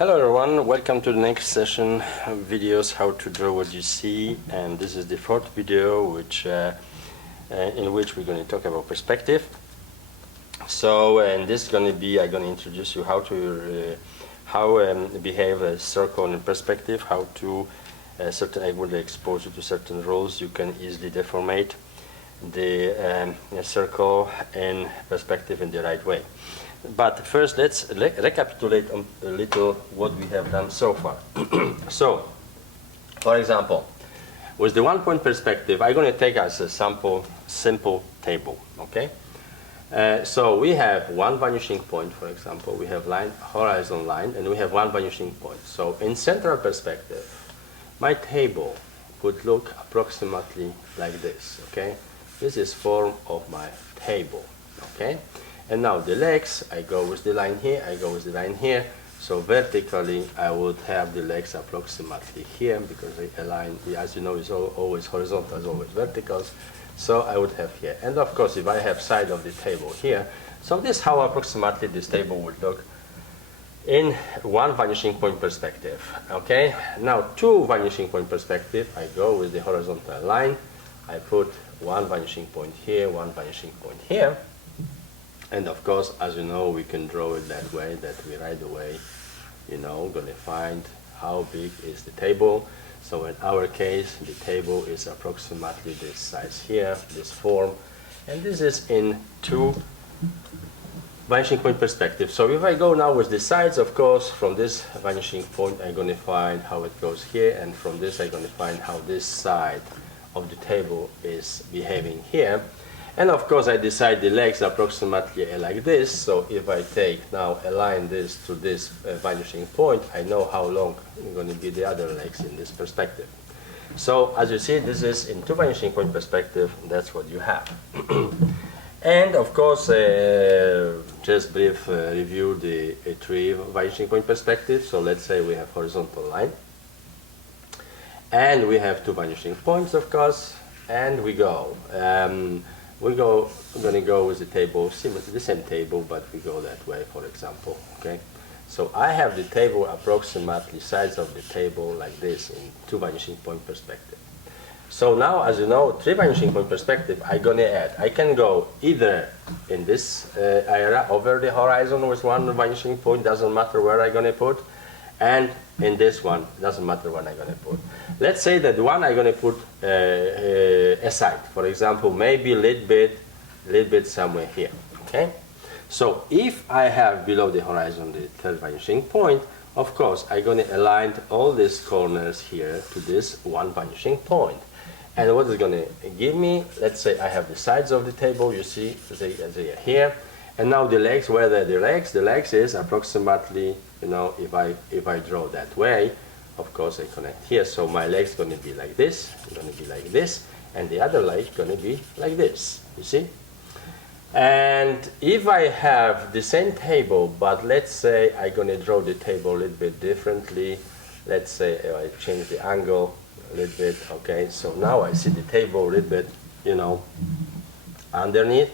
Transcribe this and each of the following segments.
Hello everyone, welcome to the next session of videos how to draw what you see, and this is the fourth video in which we're going to talk about perspective. And this is going to be, I'm going to introduce you how to behave a circle in perspective, how to I will expose you to certain rules you can easily deformate the circle in perspective in the right way. But first, let's recapitulate a little what we have done so far. So, for example, with the one-point perspective, I'm going to take as a simple table. Okay. So we have one vanishing point, for example. We have horizon line, and we have one vanishing point. So in central perspective, my table would look approximately like this. Okay. This is form of my table. Okay. And now the legs, I go with the line here, I go with the line here. So vertically, I would have the legs approximately here, because a line, as you know, is always horizontal, is always verticals. So I would have here. And of course, if I have side of the table here, so this is how approximately this table would look in one vanishing point perspective. Okay. Now two vanishing point perspective, I go with the horizontal line. I put one vanishing point here, one vanishing point here. And of course, as you know, we can draw it that way, that we right away, going to find how big is the table. So in our case, the table is approximately this size here, this form. And this is in two vanishing point perspective. So if I go now with the sides, of course, from this vanishing point, I'm going to find how it goes here. And from this, I'm going to find how this side of the table is behaving here. And of course, I decide the legs approximately like this. So if I take now align this to this vanishing point, I know how long are going to be the other legs in this perspective. So as you see, this is in two vanishing point perspective. That's what you have. And of course, just brief review the three vanishing point perspective. So let's say we have horizontal line, and we have two vanishing points, of course, and we go. We're going to go with the table, similar to the same table, but we go that way, for example. Okay, so I have the table approximately size of the table like this in two vanishing point perspective. So now, as you know, three vanishing point perspective, I'm going to add. I can go either in this area over the horizon with one vanishing point, doesn't matter where I'm going to put, and in this one, doesn't matter what I'm going to put. Let's say that one I'm going to put aside. For example, maybe a little bit somewhere here. Okay. So if I have below the horizon the third vanishing point, of course I'm going to align all these corners here to this one vanishing point. And what is going to give me? Let's say I have the sides of the table. You see, they are here. And now the legs, where are the legs? The legs is approximately, if I draw that way, of course I connect here. So my leg's going to be like this, going to be like this, and the other leg going to be like this, you see? And if I have the same table, but let's say I'm going to draw the table a little bit differently. Let's say I change the angle a little bit, okay? So now I see the table a little bit, underneath.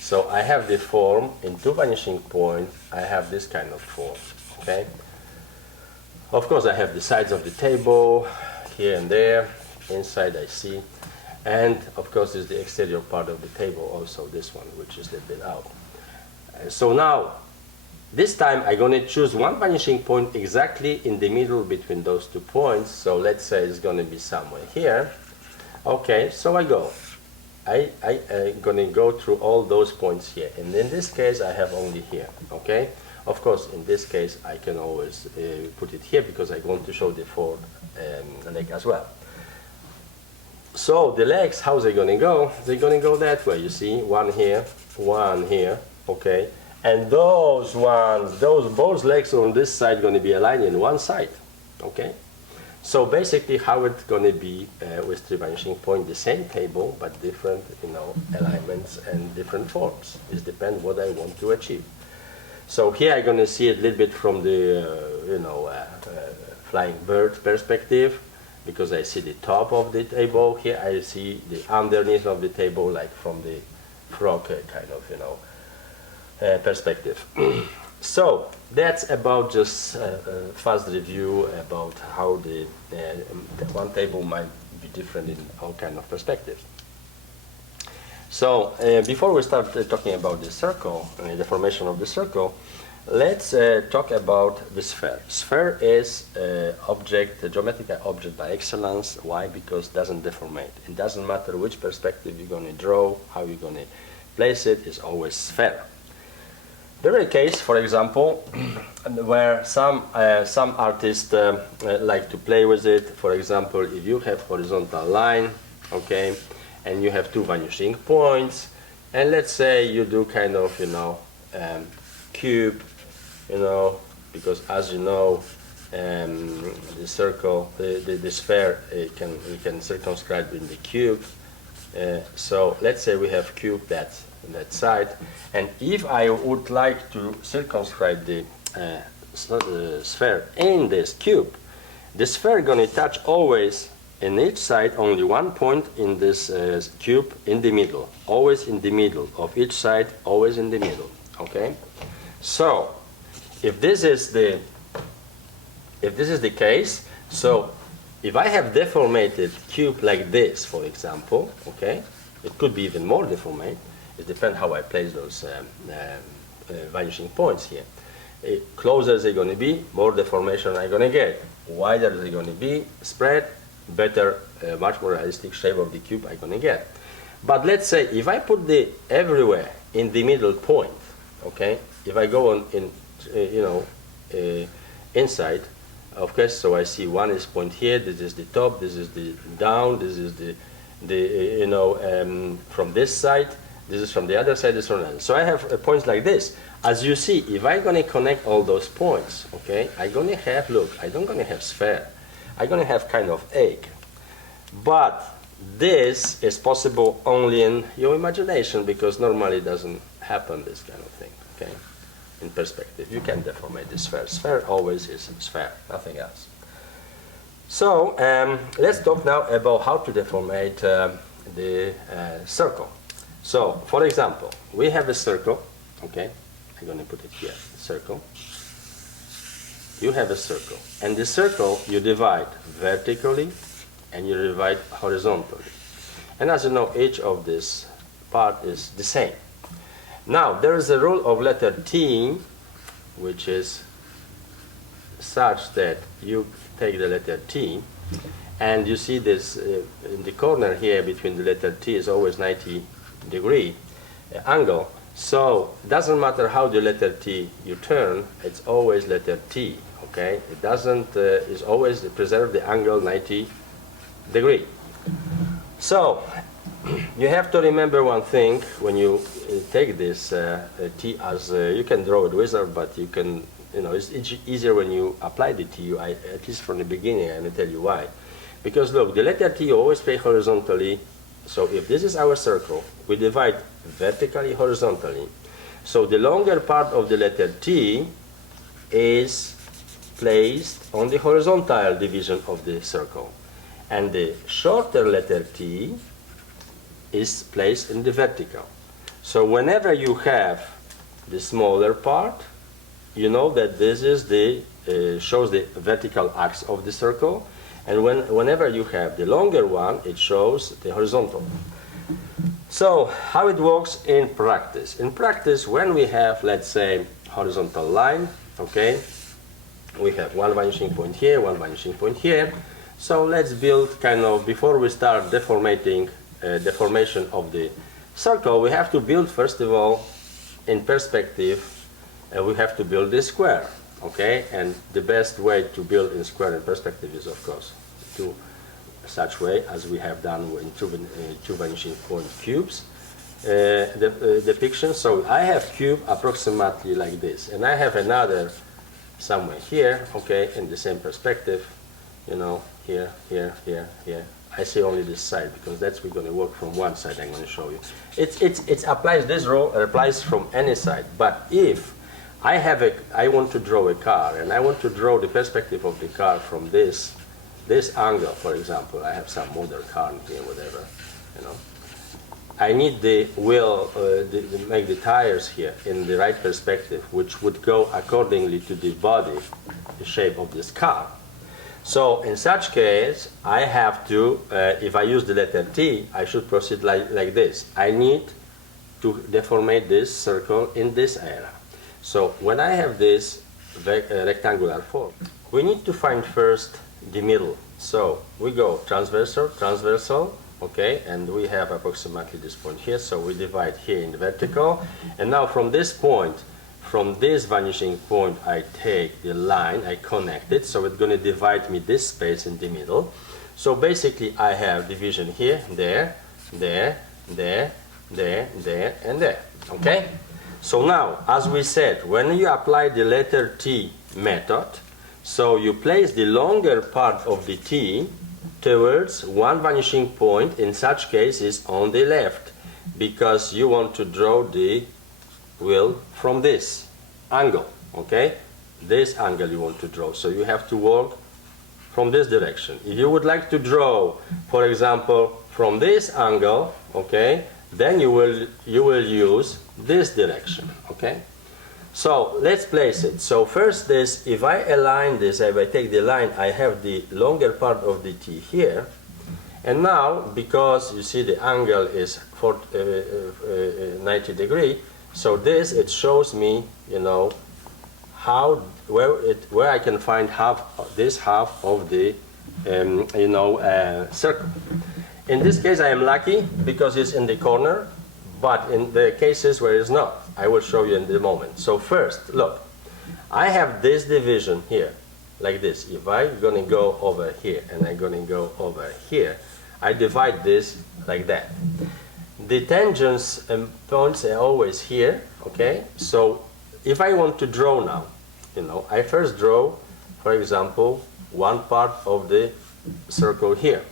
So I have the form in two vanishing points. I have this kind of form. Okay. Of course, I have the sides of the table here and there. Inside, I see, and of course, is the exterior part of the table. Also, this one, which is a little bit out. So now, this time I'm going to choose one vanishing point exactly in the middle between those 2 points. So let's say it's going to be somewhere here. Okay. So I go. I'm going to go through all those points here, and in this case I have only here. Okay. Of course, in this case I can always put it here because I want to show the fourth leg as well. So the legs, how are they going to go? They're going to go that way. You see, one here, okay. And those both legs on this side going to be aligned in one side. Okay. So basically, how it's going to be with three vanishing point, the same table, but different, alignments and different forms. It depends what I want to achieve. So here I'm going to see it a little bit from the, flying bird perspective, because I see the top of the table. Here I see the underneath of the table, like from the frog kind of, perspective. So that's about just a fast review about how the one table might be different in all kind of perspectives. So before we start talking about the circle, the formation of the circle, let's talk about the sphere. Sphere is object, a geometrical object by excellence. Why? Because it doesn't deformate. It doesn't matter which perspective you're going to draw, how you're going to place it, it's always sphere. There is a case, for example, where some artists like to play with it. For example, if you have horizontal line, okay, and you have two vanishing points, and let's say you do kind of, cube, because as you know, the circle, the sphere, we can circumscribe in the cube. So let's say we have cube that side, and if I would like to circumscribe the sphere in this cube, the sphere gonna touch always in each side only one point in this cube in the middle, always in the middle of each side, always in the middle. Okay, so if this is the case, so if I have deformated cube like this, for example, okay, it could be even more deformate. It depends how I place those vanishing points here. Closer they're going to be, more deformation I'm going to get. Wider they're going to be, spread, better, much more realistic shape of the cube I'm going to get. But let's say if I put the everywhere in the middle point, okay, if I go on inside, of course, so I see one is point here, this is the top, this is the down, this is from this side, this is from the other side, this is from the other. So I have points like this. As you see, if I'm going to connect all those points, okay, I'm going to have, look, I'm not going to have sphere. I'm going to have kind of egg. But this is possible only in your imagination, because normally it doesn't happen, this kind of thing, okay, in perspective. You can deformate the sphere. Sphere always is a sphere, nothing else. So let's talk now about how to deformate the circle. So, for example, we have a circle, okay, I'm going to put it here, circle. You have a circle, and the circle you divide vertically and you divide horizontally. And as you know, each of this part is the same. Now, there is a rule of letter T, which is such that you take the letter T, and you see this in the corner here between the letter T is always 90-degree angle. So it doesn't matter how the letter T you turn, it's always letter T, okay? It doesn't, it's always preserve the angle 90-degree. So you have to remember one thing when you take this T as, you can draw it wizard, but you can, it's easier when you apply the T, at least from the beginning, I'm going to tell you why. Because look, the letter T always play horizontally. So if this is our circle, we divide vertically, horizontally. So the longer part of the letter T is placed on the horizontal division of the circle. And the shorter letter T is placed in the vertical. So whenever you have the smaller part, you know that this is the, shows the vertical axis of the circle. And whenever you have the longer one, it shows the horizontal. So how it works in practice? In practice, when we have, let's say, horizontal line, okay, we have one vanishing point here, one vanishing point here. So let's build kind of, before we start deformation of the circle, we have to build, first of all, in perspective, we have to build this square. Okay, and the best way to build in square and perspective is, of course, to such way as we have done in two vanishing point cubes depiction. So I have cube approximately like this, and I have another somewhere here, okay, in the same perspective, here, here, here, here. I see only this side because that's we're going to work from one side. I'm going to show you. It applies, this rule applies from any side, but if I want to draw a car, and I want to draw the perspective of the car from this angle, for example. I have some model car here, whatever, I need the wheel, make the tires here in the right perspective, which would go accordingly to the body, the shape of this car. So in such case, I have to, if I use the letter T, I should proceed like this. I need to deformate this circle in this area. So when I have this rectangular form, we need to find first the middle. So we go transversal, transversal, okay, and we have approximately this point here, so we divide here in the vertical. And now from this point, from this vanishing point, I take the line, I connect it, so it's going to divide me this space in the middle. So basically I have division here, there, there, there, there, there, and there, okay? So now, as we said, when you apply the letter T method, so you place the longer part of the T towards one vanishing point, in such case is on the left, because you want to draw the wheel from this angle, okay? This angle you want to draw, so you have to work from this direction. If you would like to draw, for example, from this angle, okay, then you will use this direction, okay? So let's place it. So first this, if I align this, if I take the line, I have the longer part of the T here. And now, because you see the angle is 90 degrees, so this, it shows me, you know, where I can find this half of the, circle. In this case, I am lucky because it's in the corner, but in the cases where it's not, I will show you in the moment. So first, look, I have this division here, like this. If I'm going to go over here and I'm going to go over here, I divide this like that. The tangents and points are always here, okay? So if I want to draw now, you know, I first draw, for example, one part of the circle here.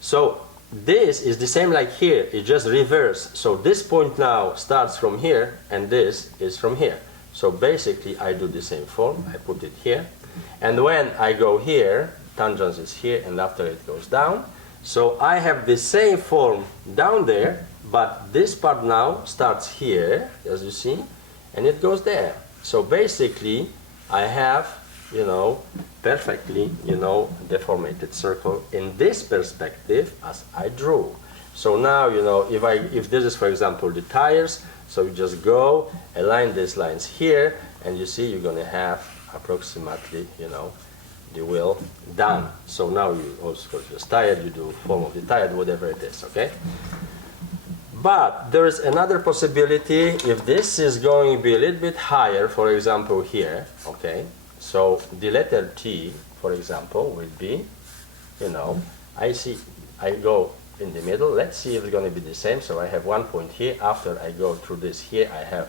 So this is the same like here, it's just reverse. So this point now starts from here and this is from here. So basically I do the same form, I put it here. And when I go here, tangent is here and after it goes down. So I have the same form down there, but this part now starts here, as you see, and it goes there. So basically I have, you know, perfectly, you know, deformated circle in this perspective as I drew. So now, you know, if this is, for example, the tires, so you just go, align these lines here, and you see you're going to have approximately, you know, the wheel done. So now you also just tire, you do form of the tire, whatever it is, okay? But there is another possibility if this is going to be a little bit higher, for example, here, okay? So the letter T, for example, will be, you know, I go in the middle. Let's see if it's going to be the same. So I have one point here. After I go through this here, I have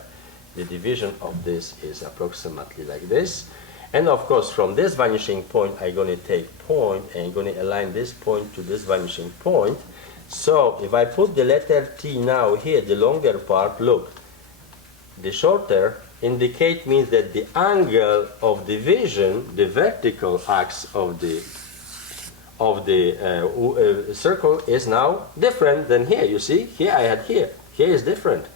the division of this is approximately like this. And of course, from this vanishing point, I'm going to take point and I'm going to align this point to this vanishing point. So if I put the letter T now here, the longer part, look, the shorter indicate means that the angle of division, the vertical axis of the circle is now different than here. You see, here I had here is different.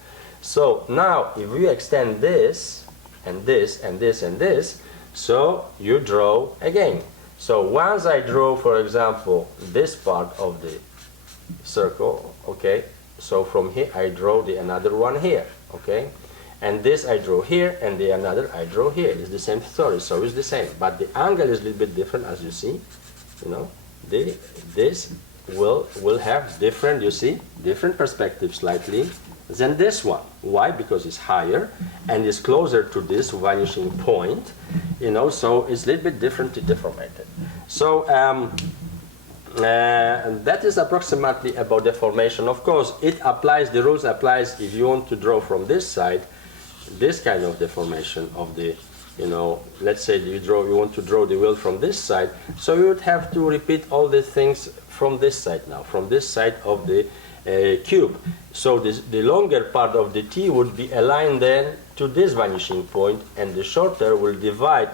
So now if we extend this and this and this and this, so you draw again. So once I draw, for example, this part of the circle, okay, so from here I draw the another one here, okay, and this I draw here and the another I draw here. It's the same story, so it's the same, but the angle is a little bit different, as you see, you know. This will have different, you see, different perspective slightly than this one. Why? Because it's higher and it's closer to this vanishing point, you know, so it's a little bit differently deformated. So that is approximately about deformation. Of course, it applies, the rules applies if you want to draw from this side, this kind of deformation of the, you know, let's say you want to draw the wheel from this side, so you would have to repeat all the things from this side now, from this side of the cube. So the longer part of the T would be aligned then to this vanishing point, and the shorter will divide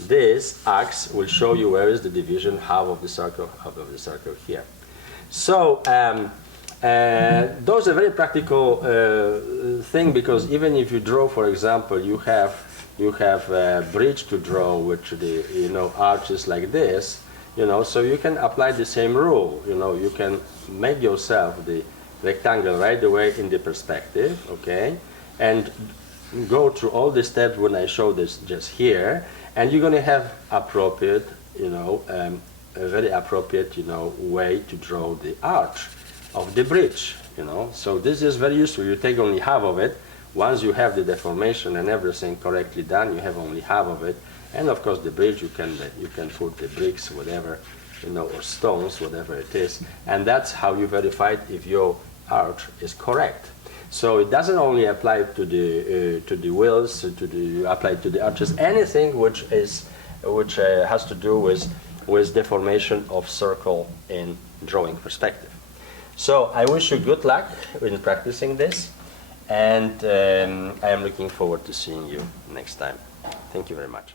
this axe, will show you where is the division, half of the circle here. So Those are very practical thing, because even if you draw, for example, you have a bridge to draw, which the arches like this, so you can apply the same rule. You can make yourself the rectangle right away in the perspective, okay, and go through all the steps when I show this just here, and you're going to have appropriate, a very appropriate, way to draw the arch of the bridge, So this is very useful. You take only half of it. Once you have the deformation and everything correctly done, you have only half of it. And of course the bridge, you can put the bricks, whatever, or stones, whatever it is. And that's how you verify if your arch is correct. So it doesn't only apply to the wheels, apply to the arches, anything which has to do with deformation of circle in drawing perspective. So I wish you good luck in practicing this, and I am looking forward to seeing you next time. Thank you very much.